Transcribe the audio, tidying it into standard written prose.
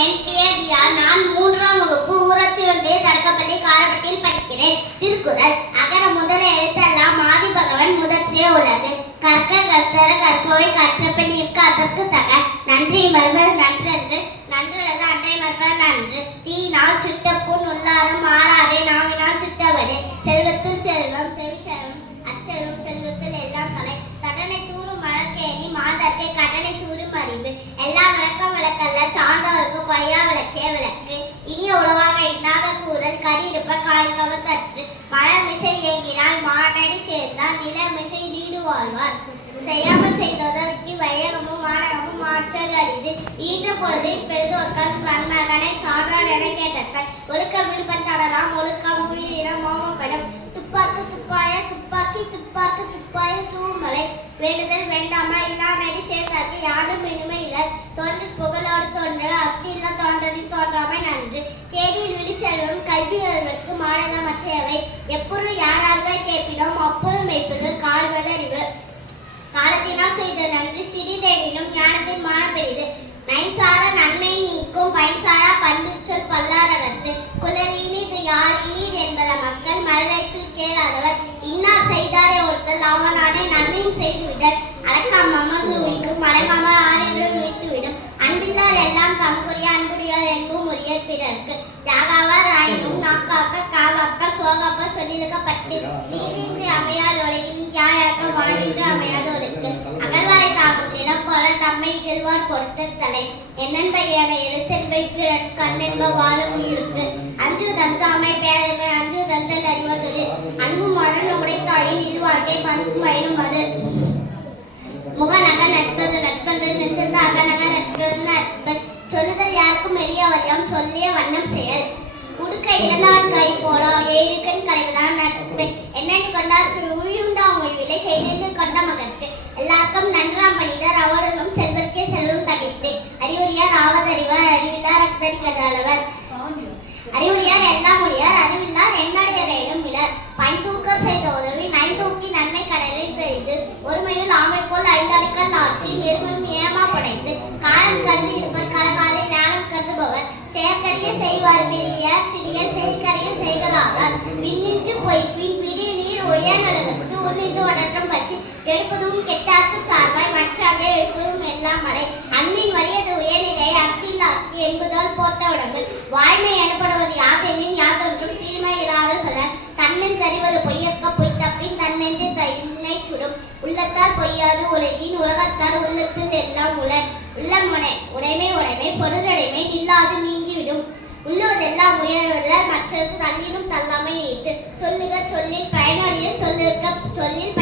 என் பெயர் ரியா. நான் 3ஆம் வகுப்பு ஊராட்சி ஒன்றிய தொடக்கப்பள்ளி காரப்பட்டியில் படிக்கிறேன். திருக்குறள். அகர முதல எழுத்தெல்லாம் ஆதிபகவன் முதற்றே உள்ளது. கற்க கஸ்தர கற்பவை கற்றபின் நிற்க அதற்கு தக. நன்றி மறுவர் நன்றன்று நன்றுலகு அன்றை மறுவர் நன்று. தீயினால் சுட்ட புண் உள்ளாரும் ஆறாதே நாவினால் சுட்டவடு. செல்வத்தில் செல்வம் செவிச்செல்வம் அச்செல்வம் செல்வத்தில் எல்லாம் தலை. தடனை தூரும் வழக்கேணி மாந்தர்க்கை கடனை தூரும் அறிவு. எல்லாம் விளக்கம் விளக்கல்ல சான்றோருக்கு பையா விளக்கே விளக்கு. இனிய உளவாக இன்னாத கூறல் கரியிருப்ப காய் கவர்ந்தற்று. மலமிசை ஏங்கினால் மானடி சேர்ந்தால் நிலமிசை நீடு வாழ்வார். செய்யாமல் செய்தோதற்கு வையகமும் மானகமும் மாற்றல் அரிது. ஈன்ற பொழுது பெருதோர்கள் மகனை சான்றார் என கேட்டார்கள். ஒழுக்க விழுப்பத்தடலாம் ஒழுக்கம் உயிரினம் மோமப்படும். துப்பாக்கு துப்பாய துப்பாக்கி துப்பாக்கு துப்பாய தூமலை. வேண்டுதல் வேண்டாமா இல்லாமடி சேர்ந்தார்க்கு யாரும் இனிமை இல்லை. தோன்று புகழோடு தோன்று அப்படில்ல தோன்றதில் தோன்றாமை நன்று. கேடியில் விழிச்செல்வம் கல்வி அறிவதற்கு மாநில மற்றையவை. எப்பொருள் யார் அறிவை கேட்பினோம் அப்பொருள் மெய்ப்பொருள் கால்வதறிவு. காலத்தினால் செய்த நன்றி சிறிதெனினும் ஞானத்தின் மான பெரிது. நயன்சார நன்மை நீக்கும் பயன்சாரா பண்பில் சொல் பல்லாரகத்து. குலரீனிது யாரீனீர் என்பத மக்கள் மலரைச்சில் கேளாதவர். இன்னார் செய்தாரே ஒருத்தல் அவனானே நன்மையும் செய்துவிடல். அடக்கம் அமர்ந்து உயிக்கும் மறைமமல் ஆரென்று உயித்துவிடும். அன்பில்லார் எல்லாம் தமக்குரிய அன்புடையார் என்பும் உரிய பிறர்க்கு. யாகாவார் ஆயினும் நாக்காக்க காவாக்க சோகாப்ப சொல்லிழுக்கப்பட்டு. நீரின்றி அமையாத உலகின் யாயாக்க வாழ்நின்று அமையாத ஒழுக்கு. அகழ்வாரை தாக்கும் நிலம் போல தம்மை இகழ்வார் பொறுத்தல் தலை. என்னென்பையான எழுத்தென்பை பிறன் கண்ணென்ப வாழும் உயிருக்கு. அஞ்சு தஞ்சாமை பேரமை அஞ்சு தந்தல் அறிவதொரு. அன்பும் மரணம் உடைத்தாயின் இல்வாழ்க்கை பண்பும் வயலும் அது. முகநக நட்பது நட்பன்று நெஞ்சந்த அகநக நட்பது நட்பு. சொல்லுதல் யாருக்கும் எளியவரியம் சொல்லிய வண்ணம் செயல். உடுக்க இழந்தார் கை போலா ஏழுக்கண் கலைகளான் நட்பு. என்னென்னு கொண்டார்க்கு உயுண்டாம் உள்விலை செய்து கொண்ட மகற்கு. எல்லாருக்கும் நன்றாம் பணிதர் அவர்களும் செல்வர்க்கே செல்வம் தகைத்து. அறிவுடையார் ஆவதறிவார் அறிவில்லார் அக்தரிக்கதளவர். அறிவுடையார் எல்லாம் உடையார் அறிவில்லார் என்னுடையரையிலும் இலர். பைந்தூக்கம் செய்த உதவி நைந்தூக்கி நன்மை கடலில் பெரிது. ஒருமையில் ஆமை போல் ஐந்தாறுக்கள் ஆற்றில் எருமையும் ஏமா படைத்து. காலம் கருதி இருப்பர் கலகாலில் நேரம் கருதுபவர். செயற்கரிய செய்வார் விரியர் சிறியர் செய்கரிய செய்களாகார். விண்ணின்று பொய்ப்பின் விரி நீர் உயர்நலகத்து உள்ளிட்டு வடற்றம் பசி. எழுப்பதும் கெட்டார்க்கு சார்பாய் மற்றவரை எழுப்பதும் எல்லாம் மடை. அன்பின் வலியது உயர்நிலை அக்தில் அக்தி என்பதால் போட்ட உடம்பு. வாய்மை எனப்படுவது யாதெனின் யாதொன்றும் தீமை இல்லாத சொல்ல. தன்னென் சரிவது பொய்யற்க பொய் தப்பின் தன்னெஞ்சு தன்னை சுடும். உள்ளத்தால் பொய்யாது உலகின் உலகத்தால் உள்ளத்தில் எல்லாம் உலர். உள்ளம் உடைமை உடைமை பொருளுடைமை இல்லாது நீங்கிவிடும். உள்ளதெல்லாம் உயர்வுள்ள மற்றது தள்ளினும் தள்ளாமை நீத்து. சொல்லுக சொல்லில் பயனுடைய சொல்லிருக்க சொல்லில்